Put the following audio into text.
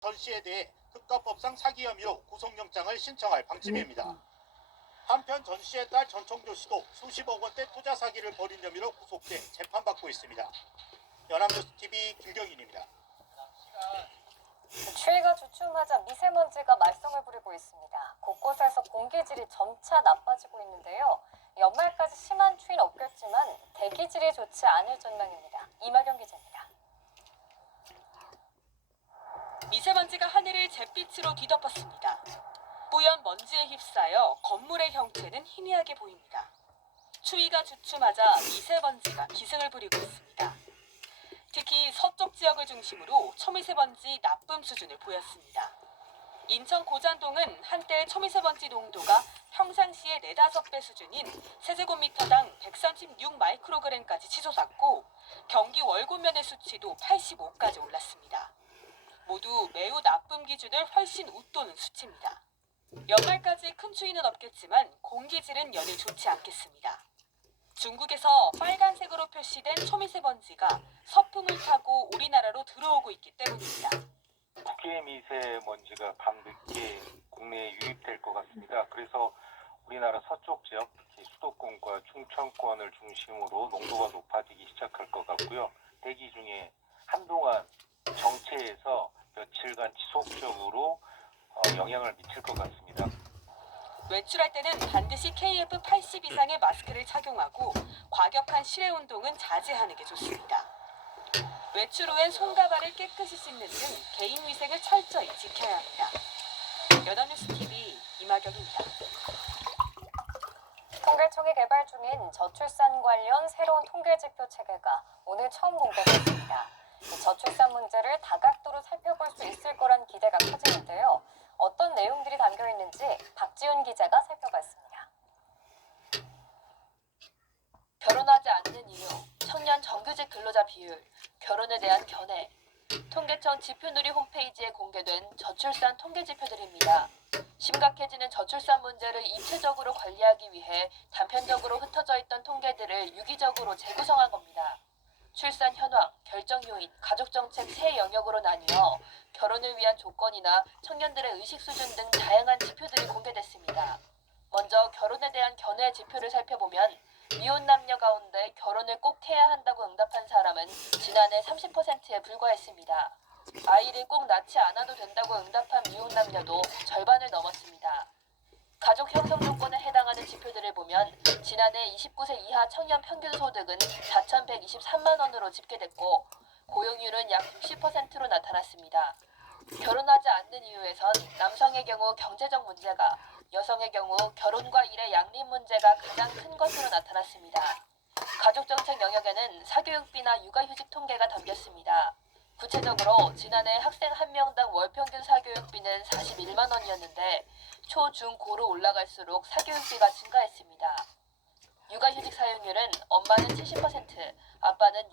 전 씨에 대해 특가법상 사기 혐의로 구속영장을 신청할 방침입니다. 한편 전 씨의 딸 전청조 씨도 수십억 원대 투자 사기를 벌인 혐의로 구속돼 재판받고 있습니다. 연합뉴스 TV 김경인입니다. 추위가 주춤하자 미세먼지가 말썽을 부리고 있습니다. 곳곳에서 공기질이 점차 나빠지고 있는데요. 연말까지 심한 추위는 없겠지만 대기질이 좋지 않을 전망입니다. 이마경 기자입니다. 미세먼지가 하늘을 잿빛으로 뒤덮었습니다. 뿌연 먼지에 휩싸여 건물의 형태는 희미하게 보입니다. 추위가 주춤하자 미세먼지가 기승을 부리고 있습니다. 특히 서쪽 지역을 중심으로 초미세먼지 나쁨 수준을 보였습니다. 인천 고잔동은 한때 초미세먼지 농도가 평상시의 4-5배 수준인 세제곱미터당 136 마이크로그램까지 치솟았고 경기 월고면의 수치도 85까지 올랐습니다. 모두 매우 나쁨 기준을 훨씬 웃도는 수치입니다. 연말까지 큰 추위는 없겠지만 공기질은 연일 좋지 않겠습니다. 중국에서 빨간색으로 표시된 초미세먼지가 서풍을 타고 우리나라로 들어오고 있기 때문입니다. 국외 미세먼지가 밤늦게 국내에 유입될 것 같습니다. 그래서 우리나라 서쪽 지역, 특히 수도권과 충청권을 중심으로 농도가 높아지기 시작할 것 같고요. 대기 중에 한동안 정체해서 며칠간 지속적으로 영향을 미칠 것 같습니다. 외출할 때는 반드시 KF80 이상의 마스크를 착용하고 과격한 실외 운동은 자제하는 게 좋습니다. 외출 후엔 손과 발을 깨끗이 씻는 등 개인 위생을 철저히 지켜야 합니다. 연합뉴스 TV 이마경입니다. 통계청이 개발 중인 저출산 관련 새로운 통계지표 체계가 오늘 처음 공개됐습니다. 저출산 문제를 다각도로 살펴볼 수 있을 거란 기대가 커지는데요. 어떤 내용들이 담겨 있는지 박지훈 기자가 살펴봤습니다. 결혼하지 않는 이유, 청년 정규직 근로자 비율, 결혼에 대한 견해, 통계청 지표누리 홈페이지에 공개된 저출산 통계지표들입니다. 심각해지는 저출산 문제를 입체적으로 관리하기 위해 단편적으로 흩어져 있던 통계들을 유기적으로 재구성한 겁니다. 출산 현황, 결정 요인, 가족정책 세 영역으로 나뉘어 결혼을 위한 조건이나 청년들의 의식 수준 등 다양한 지표들이 공개됐습니다. 먼저 결혼에 대한 견해 지표를 살펴보면 미혼 남녀 가운데 결혼을 꼭 해야 한다고 응답한 사람은 지난해 30%에 불과했습니다. 아이를 꼭 낳지 않아도 된다고 응답한 미혼 남녀도 절반을 넘었습니다. 가족 형성 조건에 해당하는 지표들을 보면 지난해 29세 이하 청년 평균 소득은 4,123만 원으로 집계됐고 고용률은 약 60%로 나타났습니다. 결혼하지 않는 이유에선 남성의 경우 경제적 문제가, 여성의 경우 결혼과 일의 양립 문제가 가장 큰 것으로 나타났습니다. 가족정책 영역에는 사교육비나 육아휴직 통계가 담겼습니다. 구체적으로 지난해 학생 1명당 월평균 사교육비는 41만 원이었는데 초, 중, 고로 올라갈수록 사교육비가 증가했습니다. 육아휴직 사용률은 엄마는 70%, 아빠는